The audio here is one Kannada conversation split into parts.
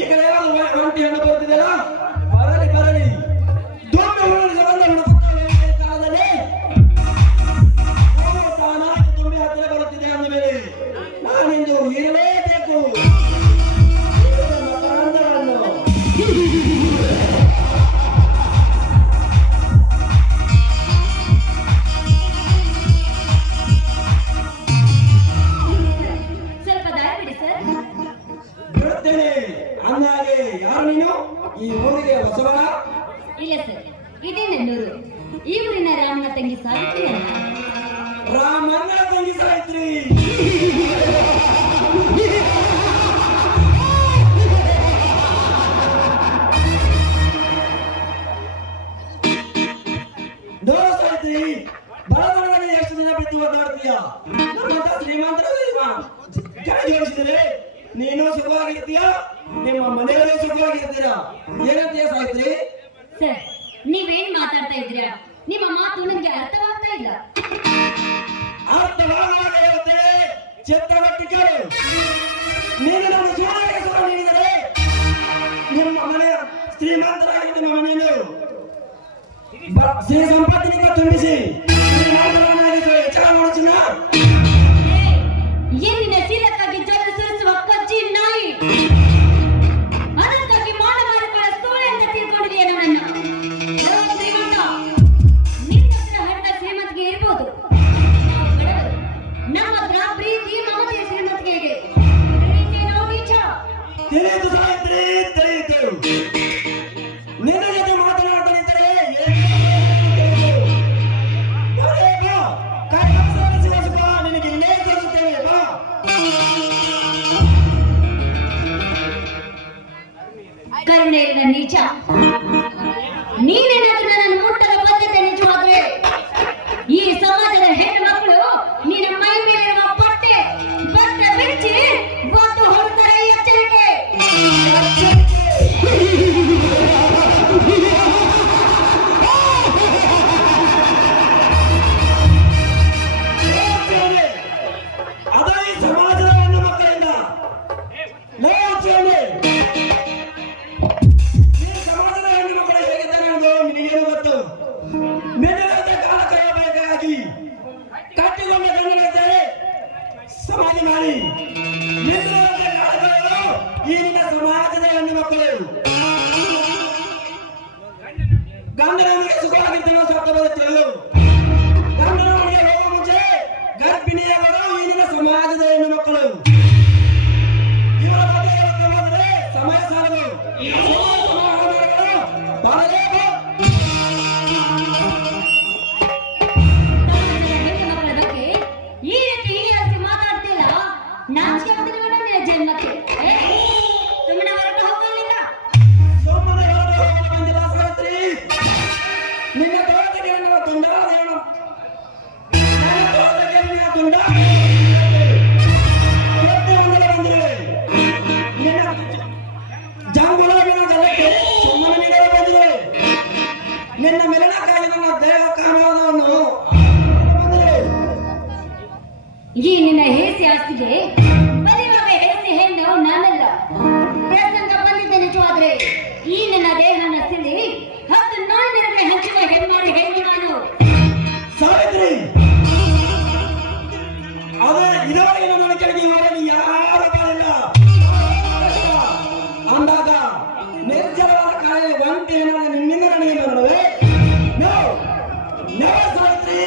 ಈಗಲೇ ಒಂಟಿ ಹಣ್ಣು ಬರುತ್ತಿದೆಯಲ್ಲ, ಬರಲಿ ಬರಲಿ. ಕಾಲದಲ್ಲಿ ತಾನಾಗಿ ತುಂಬಿ ಹತ್ತಿರ ಬರುತ್ತಿದೆ ಅಂದ ಮೇಲೆ ನಾನಿಂದು ಇರಲೇಬೇಕು. ಬಿಡುತ್ತೇನೆ ಅಂದಾಗೆ. ಯಾರು ನೀನು? ಈ ಊರಿಗೆ ಹೊಸವಳ? ಇಲ್ಲ ಸರ್, ಇದೇ ನನ್ನೂರು. ಈ ಊರಿನ ರಾಮನ ತಂಗಿ ಸಾವಿತ್ರಿ ಅಂತ. ರಾಮನ ತಂಗಿ ಸಾವಿತ್ರಿ? ನೋಡು ಸಾವಿತ್ರಿ, ಬಡವರಲ್ಲಿ ಎಷ್ಟು ದಿನ ಬಿದ್ದು ಒದ್ದಾಡ್ತೀಯ? ನಮ್ಮಂತ ಶ್ರೀಮಂತರ ಕೈ ಜೋಡಿಸಿದರೆ ನೀನು ಸುಖವಾಗಿರ್ತೀಯ, ನಿಮ್ಮ ಮನೆಯಲ್ಲೂ ಸುಖವಾಗಿರ್ತೀರ. ಏನಂತೀಯ ಸಾವಿತ್ರಿ? ಸರ್, ನೀವೇನ್ ಮಾತಾಡ್ತಾ ಇದ್ದೀರಾ? ನಿಮ್ಮ ಮಾತು ನನಗೆ ಅರ್ಥವಾಗ್ತಾ ಇಲ್ಲ. ಅರ್ಥವಾಗುವಾಗ ಹೇಳುತ್ತೇನೆ, ಚಿತ್ರಗಟ್ಟಿ ಕೇಳು. ನೀನು ನನ್ನ ಜೀವನಕ್ಕೆ ಸುಖ ನೀಡಿದರೆ ನಿಮ್ಮ ಮನೆಯ ಶ್ರೀಮಂತರಾಗಿ ನಿಮ್ಮ ಮನೆಯನ್ನು ಶ್ರೀ ಸಂಪತ್ತಿನಿಂದ ತುಂಬಿಸಿ ಎಚ್ಚರ ಮಾಡುತ್ತಿನ ಏನಿನ ಸೀಲಕ್ಕಾಗಿ ಜನ ಸುರಿಸುವ ಕಜ್ಜಿ ನಾಯಿ, ಅದಕ್ಕಾಗಿ ಮಾಡ ಮಾಡಿಕೊಳ್ಳ ಸೋಳೆ ಅಂತ ತಿಳ್ಕೊಂಡಿದೆಯಾ ನನ್ನನ್ನು? ಶ್ರೀಮಂತ, ನಿನ್ನ ಹತ್ರ ಹಣ ಶ್ರೀಮಂತಿಗೆ ಇರ್ಬೋದು, ನಮ್ಮ ಹತ್ರ ಪ್ರೀತಿ ಮಮತೆಯ ಶ್ರೀಮಂತಿಗೆ ಇದೆ. ನಾವು ನೀಚ. ತಿಳಿಯಿತು ಸಾವಿತ್ರಿ, ತಿಳಿಯಿತು. ನಿನ್ನ ಜೊತೆ ಮಾತನಾಡಲಿದ್ದರೆ ನಿನಗೆ ಇಲ್ಲೇ ತೋರಿಸುತ್ತೇವೆ. ಬಾ. ಕರುಣೆ ಇರದ ನೀಚ, ನೀನೇನಾದ್ರೂ ನನ್ನನ್ನು ಮುಟ್ಟಲು ಬದ್ಧತೆ ನಿಜವಾದ್ರೆ ಈ ಸಮಾಜದ ಹೆಣ್ಣು ಮಕ್ಕಳು ನಿನ್ನ ಮೈ ಮೇಲಿರುವ ಬಟ್ಟೆ ಬಿಚ್ಚಿ ಒದ್ದು ಹೊರತಾರೆ. ಎಚ್ಚರಿಕೆ. ಅದೇ ಈ ಸಮಾಜದ ಹೆಣ್ಣು ಮಕ್ಕಳಿಂದ ಈ ಸಮಾಜದ ಹೆಣ್ಣು ಮಕ್ಕಳು ಹೇಗಿದ್ದಾರೆ ಅನ್ನೋದು ನಿನಗೇನು ಗೊತ್ತು? ನಿನ್ನಂತೆ ಕಾಲ ಕಳೆಯಬೇಕಾಗಿ ಕಟ್ಟಿಕೊಂಡ ಗಂಡನಂತೆ ಸಮಾಧಿ ಮಾಡಿ ನಿನ್ನಂತೆ ಕಾಲ ಕಳೆಯಲು ಈ ನಿನ್ನ ಸಮಾಜದ ಹೆಣ್ಣು ಮಕ್ಕಳು ಗಂಡನಿಗೆ ಸುಖವಾಗಿರ್ತೇವೆ ಸ್ವರ್ಥ ಬರುತ್ತೇವೆ. ಗಂಡನ ಮನೆಗೆ ಹೋಗುವ ಮುಂಚೆ ಗರ್ಭಿಣಿಯವರು ಈ ನಿನ್ನ ಸಮಾಜದ ಹೆಣ್ಣು ಮಕ್ಕಳು. ಇವರ ಬಗ್ಗೆ ಹೋದರೆ ಸಮಯ ಸಾಲದು. ಹೆಣ್ಣು ಮಕ್ಕಳ ಬಗ್ಗೆ ಈ ರೀತಿ ಹೀಯಾಸಿ ಮಾತಾಡ್ತಿಲ್ಲ. ನಾಚಿಕೆ ಬಂದಿರುವ ನನ್ನ ಜನ್ಮಕ್ಕೆ ಸುಮ್ಮನೆ ಹೊರಟು ಹೋಗಲಿಲ್ಲ. ಸೋಮನೆ ಬಂದಿಲ್ಲ ಸಾವಿತ್ರಿ. ನಿನ್ನ ತೋಟಕ್ಕೆ ನನ್ನ ತುಂಡಾದ ಹೆಣ್ಣು, ನನ್ನ ತೋಟಕ್ಕೆ ನಿನ್ನ ತುಂಡಾದ ಬಂದಿರುವೆ. ನಿನ್ನ ಜಂಗುಳಾಗಿನ ಜಲಕ್ಕೆ ಸುಮ್ಮನೆ ನೀಡಲು ಬಂದಿರುವೆ. ನಿನ್ನ ಮೆಲನಕ್ಕಾಗಿ ನನ್ನ ದೇಹ ಕಾಮವನ್ನು ಬಂದಿರುವೆ. ಈ ನಿನ್ನ ಹೇಸಿ ಆಸ್ತಿಗೆ ಬಲಿವಾಗ ಹೇಸಿ ಹೆಣ್ಣು ನಾನಲ್ಲ. ಪ್ರಸಂಗ ಬಂದಿದ್ದ ನಿಜವಾದ್ರೆ ಈ ನನ್ನ ದೇಹನ ಸಿಳಿ 10 ನಾಣ್ಯಗಳಿಗೆ ಹಂಚುವ ಹೆಣ್ಣು ನಾನು. ಸಾವಿತ್ರಿ, ಅದೇ ಇದುವರೆಗೆ ನನ್ನ ಕೆಳಗೆ ಹೋಗಲಿ ಯಾರು ಬರಲಿಲ್ಲ ಅಂದಾಗ ನಿರ್ಜಲವಾದ ಕಾಲ ಒಂಟಿ ನಿಮ್ಮಿಂದ ನನಗೆ ಬರುತ್ತವೆ. ಸಾವಿತ್ರಿ,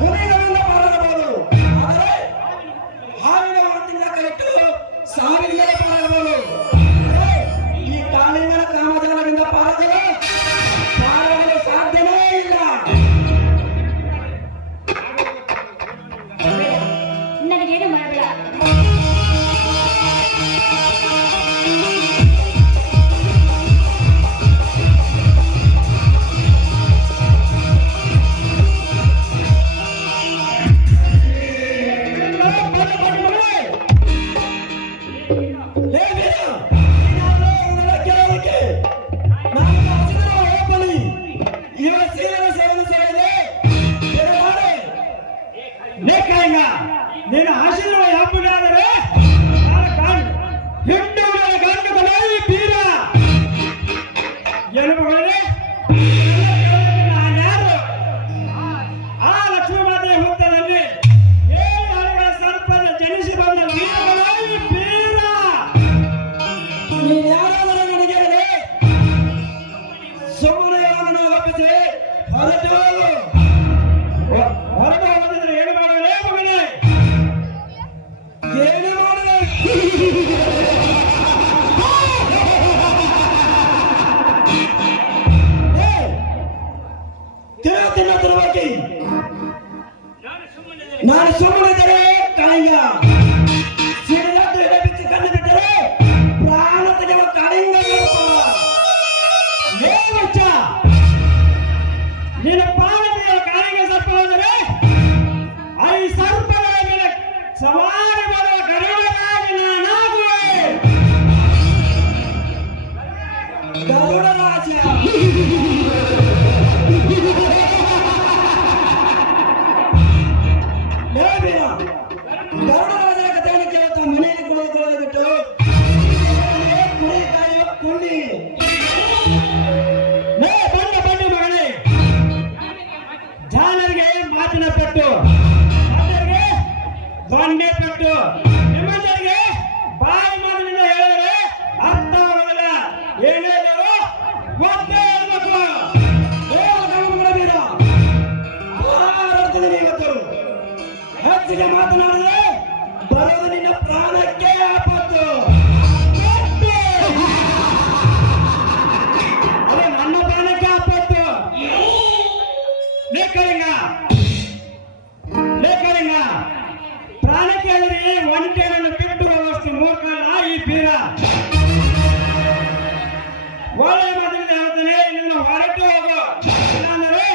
ಗುರಿಗಳಿಂದ ಪಾರಾಗಬಹುದು, ಆದರೆ ಹಾವಿನ ಹೊತ್ತಿನ ಕೈಟ್ಟು ಸಾವಿನಿಂದ ಪಾರಾಗಬಹುದು. ಈ ಕಾಲಿಂಗನ ಕಾಮಜಾಲದಿಂದ ಪಾರಾಗಲು ಸಾಧ್ಯವೇ ಇಲ್ಲ. ನನಗೇನು ಮಾಡಬೇಡ. ನೀನು ಆಶೀರ್ವಾದ ಹಬ್ಬಗಾದರೆ ಹಿಂದೂ ಕಣ್ಣುಗಳಿದ್ದರೆ ಕಾಳಿಂಗ, ಸಿಡಿದದ್ದು ಎಡೆ ಬಿಚ್ಚಿ ಕಣ್ಣು ಬಿಟ್ಟರೆ ಪ್ರಾಣ ತೆಗೆಯುವ ಕಾಳಿಂಗ. ಏ ಹುಚ್ಚ, ನಿನ್ನ ಪ್ರಾಣ ತೆಗೆಯುವ ಕಾಳಿಂಗ ಸರ್ಪ ಹೋದರೆ ಈ ಸರ್ಪಗಳ ಮೇಲೆ ಸವಾರಿ ಮಾಡುವ ಗರುಡರಾಜ ನಾನಾಗುವೆ. ಗರುಡರಾಜ ಗರುಡರಾಜರ ಕಥೆಯನ್ನು ಕೇಳುತ್ತಾ ಮನೆಯಲ್ಲಿ ಕುಳಿತುಕೊಳ್ಳಲು ಬಿಟ್ಟು ಕುರಿ ಕಾಯುವ ಕೊಂಡಿ. ಬಂಡ ಬಂಡಿ ಮಗನೇ, ಜಾನರಿಗೆ ಮಾತಿನ ಪೆಟ್ಟು, ಜನರಿಗೆ ದೊಣ್ಣೆ ಪೆಟ್ಟು, ನಿಮ್ಮಂದರಿಗೆ ಬಾಯಿ ಮಾತಿನಿಂದ ಹೇಳಿದರೆ ಅರ್ಥ ಆಗೋದಿಲ್ಲ. ಏನೇನಾದರೂ ಒತ್ತೇ ಇರಬೇಕು. ಇವತ್ತು ಹೆಚ್ಚಿಗೆ ಮಾತನಾಡಿದ್ರೆ ಬರೋದು ನಿನ್ನ ಪ್ರಾಣಕ್ಕೆ ಆಪತ್ತು. ಅದೇ ನನ್ನ ಪ್ರಾಣಕ್ಕೆ ಆಪತ್ತು. ಲೇಖಲಿಂಗ ಪ್ರಾಣಕ್ಕೆ ಹೇಳಿದ್ರೆ ಒಂಟೆಯನ್ನು ಬಿಟ್ಟು ಹೋಗುವಷ್ಟು ಮೂರ್ಖನ ಈ ಬೀರ. ಒಳ್ಳೆ ಮಾತಿನಿಂದ ಹೇಳ್ತಾನೆ, ನಿನ್ನ ಹೊರಟು ಹೋಗು, ಇಲ್ಲಾಂದರೆ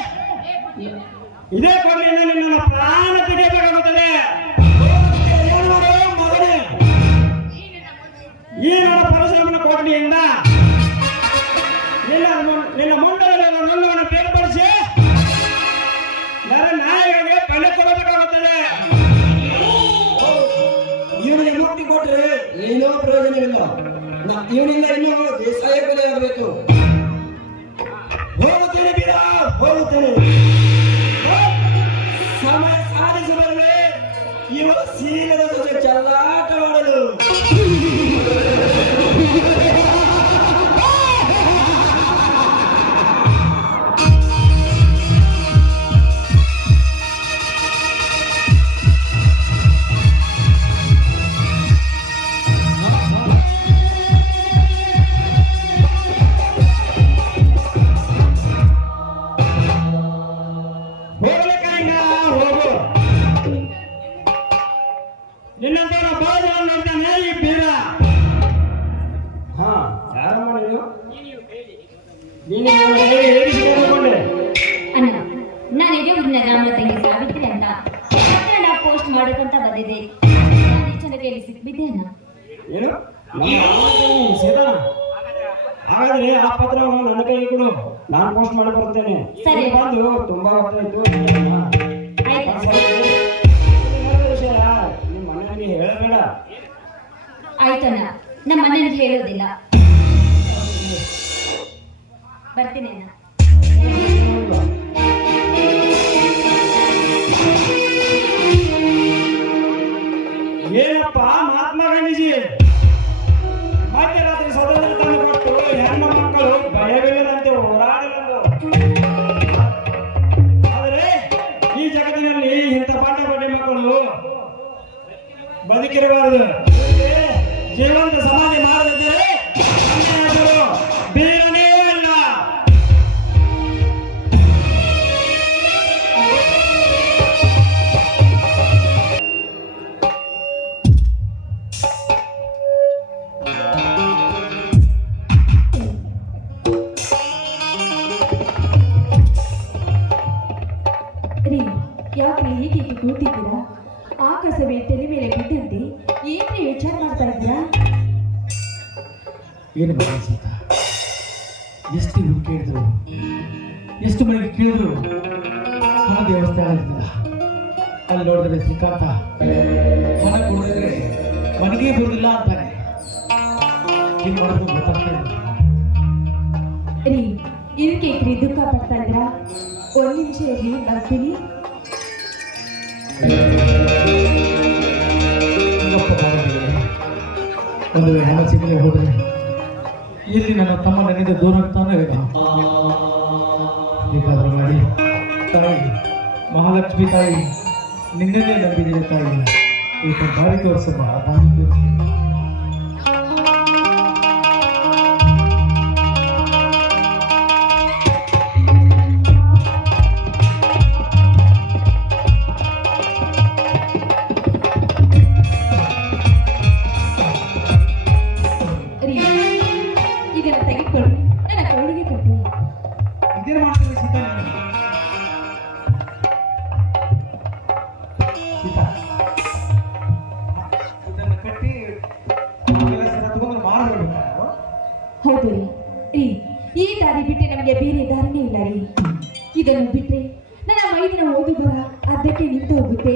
ಇದೇ ಕೊಂಡಿಂದ ನಿನ್ನ ಪ್ರಾಣ ತೆಗೆಯಬೇಕಾಗುತ್ತದೆ. ಮಗನೇ, ಈ ನನ್ನ ಪರಶುರಾಮನ ಕೋಟೆಯಿಂದ ನಿನ್ನ ಮುಂಡದಲ್ಲಿ ನನ್ನನ್ನು ಬೇರ್ಪಡಿಸಿ ನಾಯಿಗಳಿಗೆ ಬಲೆ ಕೊಡಬೇಕಾಗುತ್ತದೆ. ಇವನಿಗೆ ಮುಕ್ತಿ ಕೊಟ್ಟರೆ ಏನೋ ಪ್ರಯೋಜನವಿಲ್ಲ. ಇವನಿಂದ ಇನ್ನೂ ದೇಸಾಯ ಕೊಲೆ ಆಗಬೇಕು. ಹೋಗುತ್ತೇನೆ ಬೀರ, ಹೋಗುತ್ತೇನೆ. ಸಮಯ ಸಾಧಿಸುವವರೆಗೆ ಇವ ಶೀಲದ ಜೊತೆ ಚೆಲ್ಲಾಟವಾಡಲು. ನಿನ್ನಂತ ಬಾಳ ನೋಡ್ತಾನೆ ಈ ಬೀರ. ಯಾರಮ್ಮ ನೀನು? ಅಣ್ಣ, ನಾನು ಇಡೀ ಊರಿನ ಗ್ರಾಮದ ತಂಗಿ ಸಾವಿತ್ರಿ ಅಂತ ಪತ್ರ ಪೋಸ್ಟ್ ಮಾಡಬೇಕಂತ ಬಂದಿದ್ದೆ. ಚೆನ್ನಾಗಿ ಸಿಕ್ಬಿದ್ದೆ ಅಣ್ಣ. ಏನು ಸೇದನ? ಹಾಗಾದ್ರೆ ಆ ಪತ್ರವನ್ನು ನನ್ನ ಕೈ ಕೊಡು, ನಾನು ಪೋಸ್ಟ್ ಮಾಡಿ ಬರ್ತೇನೆ. ಸರಿ. ಬಂದು ತುಂಬಾ ಹೊತ್ತಾಯ್ತು. ನಿಮ್ಮ ಮನೆಯಲ್ಲಿ ಹೇಳಬೇಡ. ಆಯ್ತಣ್ಣ, ನಮ್ಮ ಮನೆಯಲ್ಲಿ ಹೇಳೋದಿಲ್ಲ. ಬರ್ತೀನಿ ಅಣ್ಣ. ಏನಪ್ಪ ಮಹಾತ್ಮ ಗಾಂಧೀಜಿ ಮಧ್ಯರಾತ್ರಿ ಸ್ವತಂತ್ರ ತಂದು ಕೊಟ್ಟು ಹೆಣ್ಣು ಮಕ್ಕಳು ಭಯವಿಲ್ಲದಂತೆ ಹೋರಾಡಲೆಂದು. ಆದರೆ ಈ ಜಗತ್ತಿನಲ್ಲಿ ಇಂಥ ಬಡ್ಡಿ ಮಕ್ಕಳು ಬದುಕಿರಬಾರದು. ಜೀವಂತ ಸಮಾಧಿ ಮಾಡದಿದ್ದರೆ ಬೇರನೇ ಅಲ್ಲ. ಯಾಕೆ ಹೀಗೆ ಕೂತಿದ್ದೀರಾ? ಆಕಾಶವೇ ತಲೆ ಮೇಲೆ ಬಿದ್ದಂತೆ ಏನೇ ವಿಚಾರ ಮಾಡ್ತಾ ಇದ್ದೀರಾ? ಏನು ಬೇಡ ಸೀತಾ, ಎಷ್ಟು ಹುಡುಕಿ ಕೇಳಿದ್ರು, ಎಷ್ಟು ಮನೆಗೆ ಕೇಳಿದ್ರು ಹಣ ದೇವಸ್ಥಾನ ಇರ್ತಿಲ್ಲ. ಅಲ್ಲಿ ನೋಡಿದ್ರೆ ಶ್ರೀಕಾಂತ ಹಣ ಕೊಡಿದ್ರೆ ಮನೆಗೆ ಬರುದಿಲ್ಲ ಅಂತಾನೆ. ಏನು ಮಾಡೋದು ಗೊತ್ತಾಗ್ತಾ ಇಲ್ಲ. ಇದಕ್ಕೆ ದುಃಖ ಪಡ್ತಾ ಇದ್ದೀರಾ? ಒಂದು ನಿಮಿಷ ಇರಿ, ಬರ್ತೀನಿ. ಒಂದು ವೇಳೆ ಹಣ ಸಿಗದೆ ಹೋದ್ರೆ ಇಲ್ಲಿ ನನ್ನ ತಮ್ಮ ನನ್ನಿಂದ ದೂರ ಆಗ್ತಾನೆ ಇಲ್ಲ. ಬೇಕಾದ್ರೂ ಮಾಡಿ ತಾಯಿ ಮಹಾಲಕ್ಷ್ಮಿ ತಾಯಿ, ನಿನ್ನೆನೇ ನಂಬಿದ್ದೀನಿ ತಾಯಿ. ಈಗ ದಾರಿ ತೋರಿಸಮ್ಮ, ದಾರಿ ತೋರಿಸಿ. ಇದನ್ನು ಬಿಟ್ಟರೆ ನನ್ನ ಮೈದಿನ ಓದು ಬರ ಅದಕ್ಕೆ ನಿಂತು ಹೋಗುತ್ತೆ.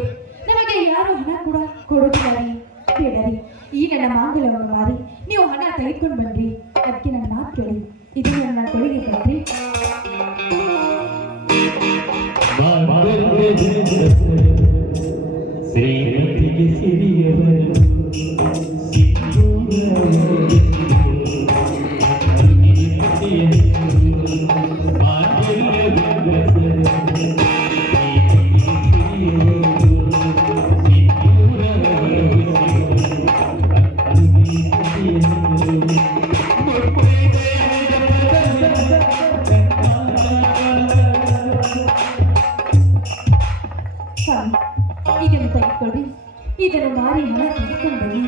ನಮಗೆ ಯಾರು ಹಣ ಕೂಡ ಕೊಡೋದಿಲ್ಲ ರೀ. ಬೇಡ ರೀ, ಈ ನನ್ನ ಮಾಂಗಲ್ಯವನ್ನು ಮಾರಿ ನೀವು ಹಣ ತೆಗೆದುಕೊಂಡು ಬನ್ರಿ. ಅದಕ್ಕೆ ನನ್ನ ಮಾತು ಕೇಳಿ, ಇದು ನನ್ನ ಕೊಡುಗೆ ಬನ್ರಿ. ಶ್ರೀಮತಿಗೆ ಸಿರಿಯವರು ಇದನ್ನು ತೆಗೆದುಕೊಳ್ಳಿ, ಇದನ್ನು ಮಾರಿ ಹಣ ತೆಗೆದುಕೊಂಡು ಬನ್ನಿ.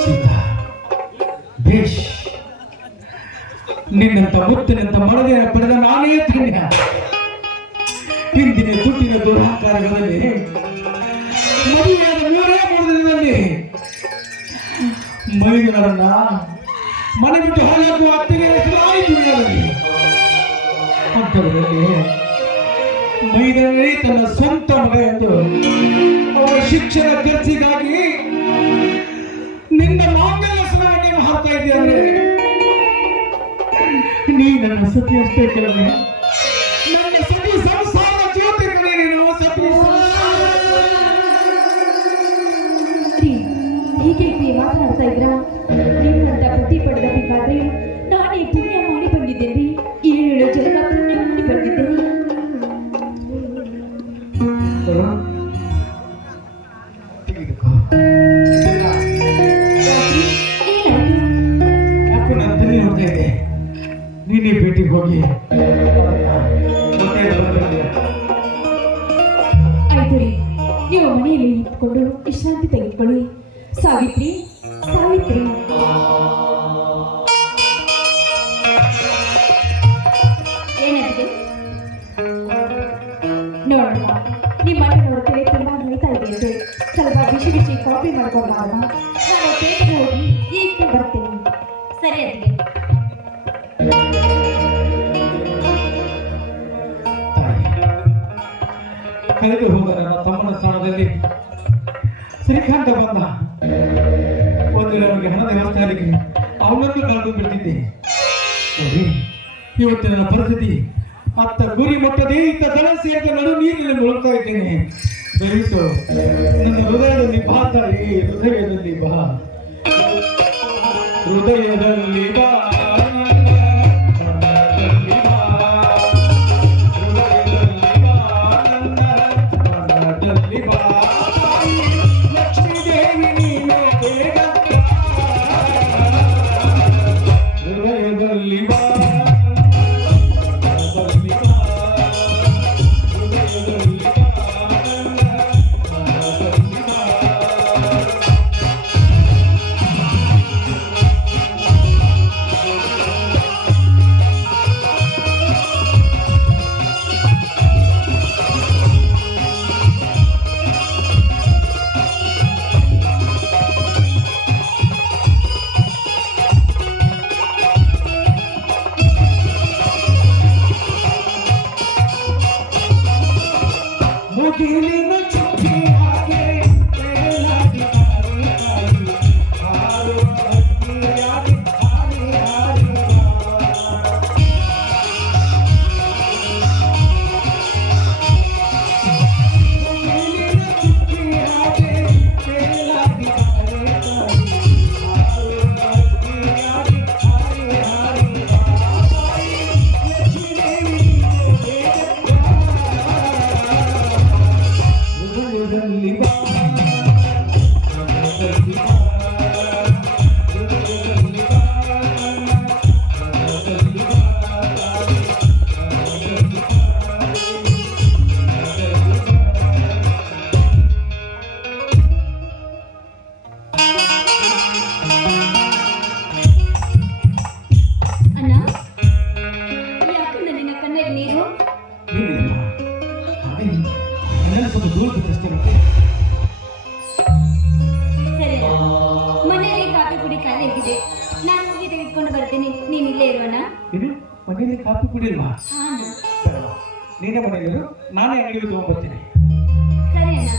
ಸೀತಾ, ಬೇಷ್. ನಿನ್ನಂತ ಮುತ್ತಿನಂತ ಮನದ ಪಡೆದ ನಾನೇ ಧನ್ಯ. ಹಿಂದಿನ ದುಡ್ಡಿನ ದುರಹಂಕಾರಗಳಲ್ಲಿ ಮದುವೆಯಾದ 3 ದಿನದಲ್ಲಿ ಮೈದನರನ್ನ ಮನೆ ಬಿಟ್ಟು ಹಾಳಾಗುವ ಅತ್ತಿಗೆ ಹೆಸರಾಯಿತು. ಅಂಥವರಲ್ಲಿ ಮೈದನೇ ತನ್ನ ಸ್ವಂತ ಮಗ ಎಂದು ಅವರ ಶಿಕ್ಷಣ ಖರ್ಚಿಗಾಗಿ ನಿನ್ನ ಮಾಂಗಲ್ಯ ಸರವನ್ನು ಹಾಕ್ತಾ ಇದೆಯಾ ಅಂದ್ರೆ ನೀ ನನ್ನ ಸತಿ ಅಷ್ಟೇ ಕೆಲವೇ. ನನ್ನ ಸತಿ ಸಂಸಾರ ಜ್ಯೋತಿ ಕಡೆ ನೀನು ಸತಿ ಹೀಗೆ ಮಾತನಾಡ್ತಾ ಇದ್ರ ನಿಮ್ಮಂತ ಪ್ರತಿ ಪಡೆದಬೇಕಾದ್ರೆ ನಾನೇ ಪುಣ್ಯ ಮಾಡಿ ಬಂದಿದ್ದೇನೆ. 7 ಜನ್ಮ ಪುಣ್ಯ ಮಾಡಿ ಬಂದಿದ್ದೇನೆ. ಯಾಕೋ ನನ್ನ ತಲೆ ನೋಡ್ತಾ ಇದೆ. ನೀನೇ ಭೇಟಿಗೆ ಹೋಗಿ ಆಯ್ತು ರೀ, ನೀವು ಮನೆಯಲ್ಲಿ ಇಟ್ಕೊಂಡು ವಿಶ್ರಾಂತಿ ತೆಗೆದುಕೊಳ್ಳಿ. ಸಾವಿತ್ರಿ, ಸಾವಿತ್ರಿ, ಏನಾಗಿದೆ ನೋಡೋಣ. ನಿಮ್ಮ ನೋಡ್ತೇವೆ, ತುಂಬಾ ನೋಯ್ತಾ ಇದೆಯಂತೆ. ಸ್ವಲ್ಪ ಬಿಸಿ ಬಿಸಿ ಕಾಫಿ ಮಾಡ್ಕೊಂಡು ಬರೋಣ. ನಾನು ಬೇಗ ಹೋಗಿ ಈಗ ಬರ್ತೀನಿ. ಸರಿ ಅದಕ್ಕೆ ಕಳೆದು ಹೋದ ನನ್ನ ತಮ್ಮನ ಸ್ಥಾನದಲ್ಲಿ ಶ್ರೀಕಾಂತ ಬಂದ. ಒಂದು ನಮಗೆ ಹಣದ ವ್ಯವಸ್ಥೆಯಾಗಿ ಅವನನ್ನು ಕಳೆದು ಬಿಡ್ತಿದ್ದೆ. ನೋಡಿ, ಇವತ್ತು ನನ್ನ ಪರಿಸ್ಥಿತಿ ಅತ್ತ ಗುರಿ ಮುಟ್ಟದೆ ಇತ್ತ ದಳ ಸೇರಿದ ನಡು ನೀರಿನಲ್ಲಿ ಮುಳುಗ್ತಾ ಇದ್ದೇನೆ. ದಯವಿಟ್ಟು ನನ್ನ ಹೃದಯದಲ್ಲಿ ಬಾ ತಾಯಿ, ಹೃದಯದಲ್ಲಿ ಬಾ, ಹೃದಯದಲ್ಲಿ ಬಾ. ಮನೆಯಲ್ಲಿ ಕಾಫಿ ಪುಡಿ ಖಾಲಿ ಆಗಿದೆ. ನಾನು ಹೋಗಿ ತೆಗೆದುಕೊಂಡು ಬರ್ತೀನಿ. ನೀನ್ ಇಲ್ಲೇ ಇರೋಣ. ಮನೆಯಲ್ಲಿ ಕಾಫಿ ಕುಡಿಲ್ವಾ? ಹಾಂ ಬೇಡ, ನೀನೇ ಮನೆಯಲ್ಲಿರು, ನಾನೇ ಅಂಗಡಿಗೆ ತಗೊಂಡ್ಬರ್ತೀನಿ. ಸರಿ ಅಣ್ಣ.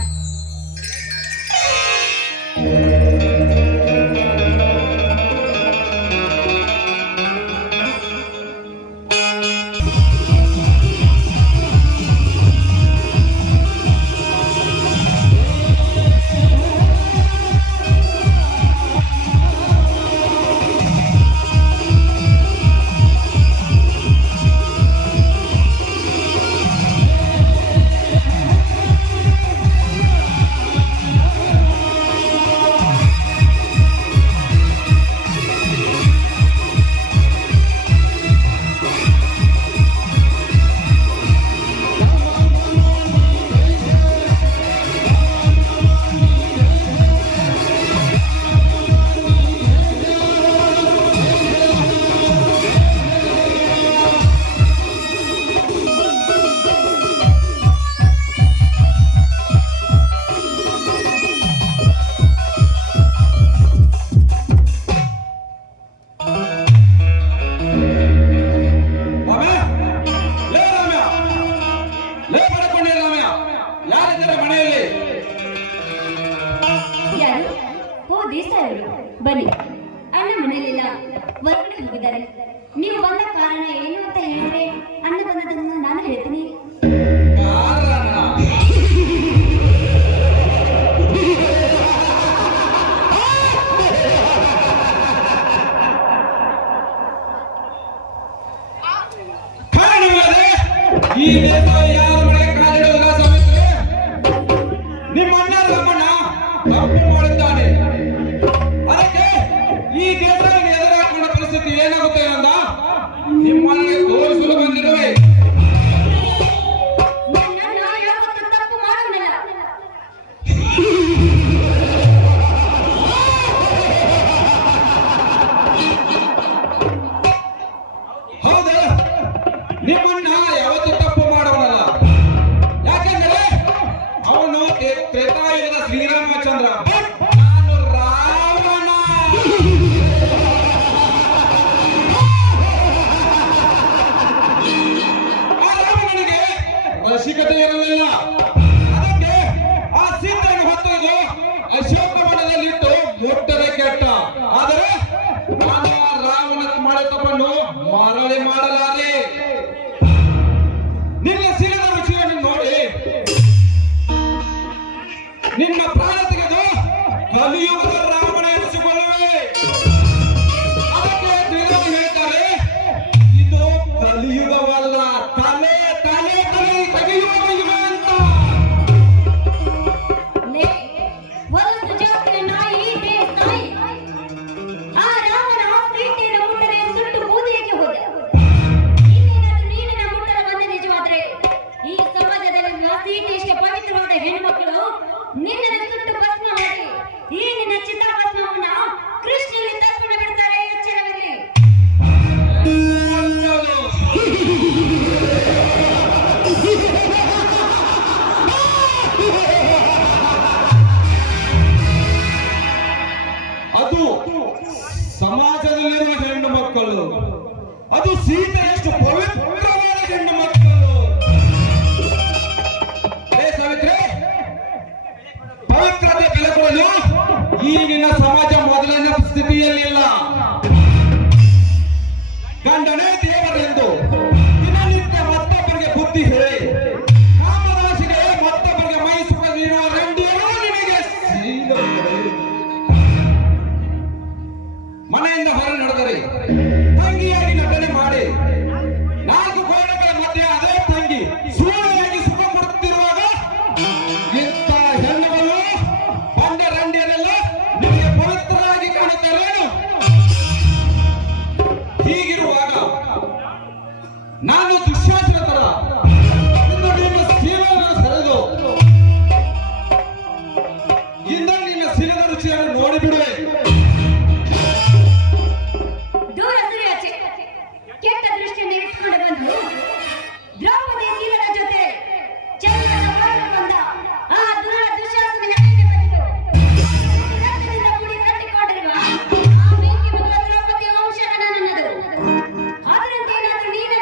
ರಾಮ್ಯ, ಲೇ ರಾಮ್ಯ, ಲೇ ಪಡ್ಕೊಂಡೆ ರಾಮ್ಯ, ಯಾರಿದ್ದಾರೆ ಮನೆಯಲ್ಲಿ? ಯಾರು? ಓ ದೇಸಾಯವರು, ಬನ್ನಿ. ಅಣ್ಣ ಮನೆಯಲ್ಲಿಲ್ಲ, ಹೊರಗಡೆ ಹೋಗಿದ್ದಾರೆ. ನೀವು ಬಂದ ಕಾರಣ ಏನು ಅಂತ ಹೇಳಿದ್ರೆ ಅಣ್ಣ ಬಂದದನ್ನು ನಾನು ಹೇಳ್ತೀನಿ. ಕಾರಣ? ಕಾರಣವಿಲ್ಲದೆ ಈ ದೇಶ ಯಾರ ಮನೆ ಕಾಲಿಡುವುದಿಲ್ಲ ಸಾವಿತ್ರಿ. ನಿಮ್ಮ ಅಣ್ಣ ರಾಮಣ್ಣ ತಪ್ಪು ಮಾಡಿದ್ದಾನೆ. ಅದಕ್ಕೆ ಈ ದೇಶವನ್ನು ಎದುರಾಕೊಂಡ ಪರಿಸ್ಥಿತಿ ಏನಾಗುತ್ತೆ ಅಂದ ನಿಮ್ಮಲ್ಲಿ ತೋರಿಸಲು ಬಂದಿರುವೆ. ನನ್ನ ಯಾವತ್ತೂ ತಪ್ಪು ಮಾಡುವುದಿಲ್ಲ. ಹೌದಾ? ನಿಮ್ಮಣ್ಣ ಯಾವತ್ತೂ ತಪ್ಪು ಮಾಡುವನಲ್ಲ. ಯಾಕೆಂದರೆ ಅವನು ತ್ರೇತಾಯುಗದ ಶ್ರೀರಾಮಚಂದ್ರ, ನಾನು ರಾವಣ. ಆ ರಾವಣನಿಗೆ ರಸಿಕತೆ ಇರಲಿಲ್ಲ. ಅದಕ್ಕೆ ಆ ಸೀತೆಯನ್ನು ಹೊತ್ತೊಯ್ದು ಅಶೋಕವನದಲ್ಲಿಟ್ಟು ಮುಟ್ಟದೆ ಕೆಟ್ಟ. ಆದರೆ ನಾನು ಆ ರಾವಣ ಮಾಡಿದ ತಪ್ಪನ್ನು ಮರಳಿ ಮಾಡಲಾರೆ. ನಿನ್ನ ಸಿಗದ ರುಚಿಯನ್ನು ನೋಡಿ ನಿನ್ನ ಪ್ರಾಣ ತೆಗೆದು ಕಲಿಯುಗದ ರಾವಣ ಎನಿಸಿಕೊಳ್ಳುವೆ. ಅದಕ್ಕೆ ತಿಳಿದು ಹೇಳ್ತಾರೆ, ಇದು ಕಲಿಯುಗವಲ್ಲ, ತಲೆ ತಲೆ ತಲೆ ತೆಗೆಯುವ ಯುಗ ಅಂತ. ಲೇ, ಹೊಲಸು ಜಾತಿಯ ನಾಯಿ ದೇಸಾಯಿ. ಆ ರಾಮನ ಪ್ರೀತಿಯನ್ನು ಮುಟ್ಟರೆ ಸುಟ್ಟು ಬೂದಿಗೆ ಹೋದ. ಇನ್ನೇನಾದ್ರೂ ನೀರಿನ ಮುಟ್ಟರ ಬಂದ ನಿಜವಾದ್ರೆ ಈ ಸಮಾಜದಲ್ಲಿ ಸೀಟೆಷ್ಟು ಪವಿತ್ರವಾದ ಹೆಣ್ಣುಮಕ್ಕಳು ನಿನ್ನನ್ನು ಸುಟ್ಟು ಭಸ್ಮ ಮಾಡಿ ಈ ನಿನ್ನ ಚಿತಾಭಸ್ಮವನ್ನ ಕೃಷ್ಣನಲ್ಲಿ ತರ್ಪಣ ಬಿಡ್ತಾರೆ. ಎಚ್ಚರವಿರಲಿ. ಅದು ಸಮಾಜದಲ್ಲಿರುವ ಹೆಣ್ಣು ಮಕ್ಕಳು, ಅದು ಸೀತೆಯಷ್ಟು ಪವಿತ್ರವಾದ ಹೆಣ್ಣು ಮಕ್ಕಳು. ಹೇ ಸಾವಿತ್ರಿ, ಪವಿತ್ರತೆ ಬೆಳೆಕೊಳ್ಳಲು ಈಗಿನ ಸಮಾಜ ಮೊದಲಿನ ಸ್ಥಿತಿಯಲ್ಲಿಲ್ಲ. ಗಂಡನೇ ದೇವರೆಂದು ದಿನನಿತ್ಯ ಮತ್ತೊಬ್ಬರಿಗೆ ಬುದ್ಧಿ ಹೇಳಿ ಕಾಮದಾಸಿಗೆ ಮತ್ತೊಬ್ಬರಿಗೆ ಮೈ ಸುಖ ನೀಡುವ ರಂಡಿಯರು ನಿನಗೆ ಸಿಗಲಿದೆ. ಮನೆಯಿಂದ ಹೊರ ನಡೆದರೆ ತಂಗಿಯಾಗಿ ನಟನೆ ಮಾಡಿ 4 ಗೋಡೆಗಳ ಮಧ್ಯೆ ಅದೇ ತಂಗಿ ಸೂಳೆಯಾಗಿ ಸುಖ ಕೊಡುತ್ತಿರುವಾಗ ಇಂಥ ಹೆಣ್ಣುಗಳು ಬಂಡ ರಂಡಿಯರೆಲ್ಲ ನಿಮಗೆ ಪವಿತ್ರರಾಗಿ ಕಾಣುತ್ತಾರೇನು? ಹೀಗಿರುವಾಗ ನಾನು ದುಶ್ಯಾಸನ ತರ ಇಂದು ನಿನ್ನ ಸೀಲವನ್ನು ಸೆಳೆದು ಇಂದ ನಿನ್ನ ಸಿಗದ ರುಚಿಯನ್ನು ನೋಡಿಬಿಡುವೆ. ದೂರ ಸುರಿಯಾಚೆ. ಕೆಟ್ಟ ದೃಷ್ಟಿಯನ್ನು ಇಟ್ಕೊಂಡು ಬಂದು ದ್ರೌಪದಿ ಸೀಲನ ಜೊತೆ ಚಂದ್ರನ ಬರಲು ಬಂದ ಆ ದುಶ್ಯಾಸನ ಯಾರಿಗೆ ಬಂದಿತು? ರಕ್ತದಿಂದ ಕೂಡಿ ಕಟ್ಟಿಕೊಂಡಿರುವ ಆ ಬೆಂಕಿ ಮಗಳ ದ್ರೌಪದಿ ವಂಶ ನನ್ನದು. ಅದರಂತೆ ಏನಾದರೂ ನೀನು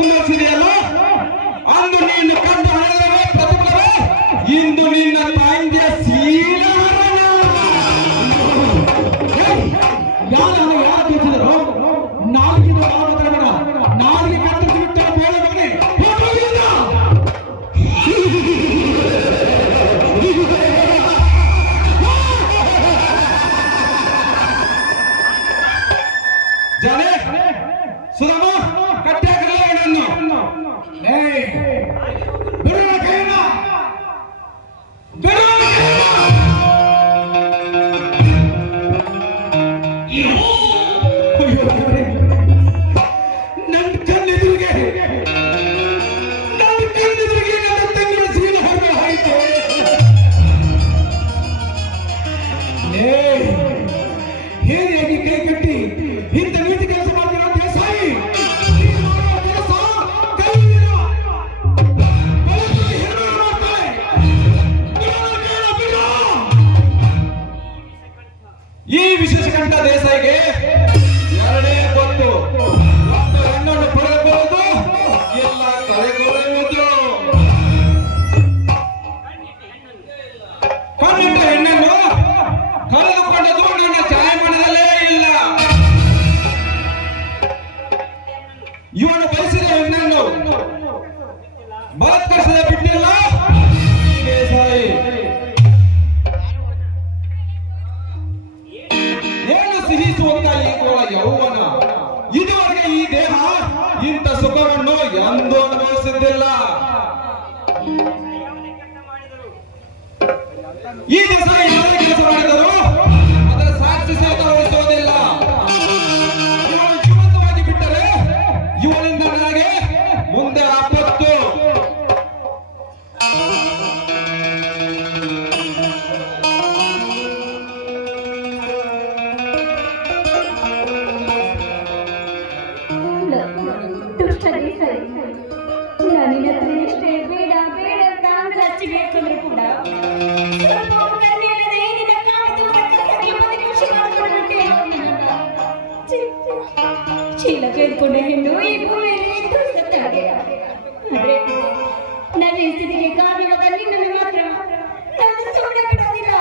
ಮುಂದುವರಿಸಿದೆಯಲ್ಲ, ಅಂದು ನೀನು ಕಂಡ ಹಣವೇ ಪ್ರತಿಫಲವೇ ಇಂದು ನಿನ್ನ ತಾಯಿಯ ಶೀಲ ಹರಣ. ಯಾರನ್ನು ಯಾರು ತಿಳಿಸಿದರು? ನಾಲ್ಕಿದು ಮಾತನಾಡಬೇಡ. ನಾಲ್ಗೆ ಕತ್ತಿಸಿ ಬಿಟ್ಟು ಬೇಡ ಮಗನೇ. ಜಾನೆ ಸುರಮ ಕಟ್ಟಿ ಹಾಕಲ್ಲ ನನ್ನು. ಬಿಡು ನನ್ನ ಕೈಯನ್ನ. ಬಿಡು ನನ್ನ ಕೈಯನ್ನ. ಅಯ್ಯೋ ದೇವರೇ, ನನ್ನ ಕಣ್ಣೆದುರಿಗೆ ನನ್ನ ತಂಗಿಯ ಜೀವ ಹೊರಗ ಹೋಯಿತು. ಹೇಗೆ ಕೈ ಕಟ್ಟಿ ಇಂಥ ನೀತಿ ಕೆಲಸ ಮಾಡ್ತೀರ ದೇಸಾಯಿ? ನೀನು ಮಾಡುವ ಕೆಲಸ ಕೈಯಿನ ಬಲಕ್ಕೆ ಹೆಣ್ಣು ಮಾಡ್ತಾಳೆ. ಬಿಡು. ಈ ವಿಶೇಷ ಕಂಠ ದೇಸಾಯಿಗೆ ಎರಡೇ ಗೊತ್ತು, ಒಂದು ಹೆಣ್ಣನ್ನು ಪಡೆಯಬಹುದು, ಇಲ್ಲ ಕಳೆದುಕೊಳ್ಳುವುದು. ಕಣ್ಣಿಟ್ಟ ಹೆಣ್ಣನ್ನು ಕಳೆದುಕೊಂಡದ್ದು ನನ್ನ ಜಾಯಮಾನದಲ್ಲೇ ಇಲ್ಲ. ಇವನು ಬಯಸಿದ ಹೆಣ್ಣನ್ನು ಬಲಾತ್ಕರಿಸದೆ ಬಿಟ್ಟಿಲ್ಲ ದೇಸಾಯಿ. ಏನು ಸಿಹಿಸುವಂತ ಈ ಗೋಳ ಯೌವನ, ಇದುವರೆಗೆ ಈ ದೇಹ ಇಂಥ ಸುಖವನ್ನು ಎಂದೂ ಅನುಭವಿಸಿದ್ದಿಲ್ಲ. ಈ ದಿವಸ ಯಾವುದೇ ಕೆಲಸ ಮಾಡಿದರೂ ಅದರ ಸಾಕ್ಷಿ ಸಹಿತ ಉಳಿಸೋದಿಲ್ಲ. ಇವನು ಜೀವಂತವಾಗಿ ಬಿಟ್ಟರೆ ಇವನಿಂದ ನನಗೆ ಮುಂದೆ ಆಪತ್ತು. ಸರಿ ಸರಿ, ನಾನು ನಿನ್ನ ಹತ್ರ ಎಷ್ಟೇ ಬೇಡ ಬೇಡ ಅಂತ ಆಂಗ್ಲ ಹಚ್ಚಿಬೇಕಂದ್ರೆ ಕೂಡ ಸ್ವಲ್ಪ ಅವಕಾಶ ಇಲ್ಲದೆ ನಿನ್ನ ಕಾಮದ ಕಸಕ್ಕೆ ಮತ್ತೆ ಖುಷಿ ಮಾಡಿಕೊಂಡ್ಬಿಟ್ಟೆ. ಚೀಲ ಕೇಳ್ಕೊಂಡ ಹೆಣ್ಣು ಈ ಭೂಮಿಯಲ್ಲಿ ಇದ್ದು ಸತ್ತ ಹಾಗೆ. ಆದ್ರೆ ನನ್ನ ಈ ಸ್ಥಿತಿಗೆ ಕಾರಣವಾದ ನಿನ್ನನ್ನು ಮಾತ್ರ ನಾನು ಸುಮ್ಮನೆ ಬಿಡೋದಿಲ್ಲ.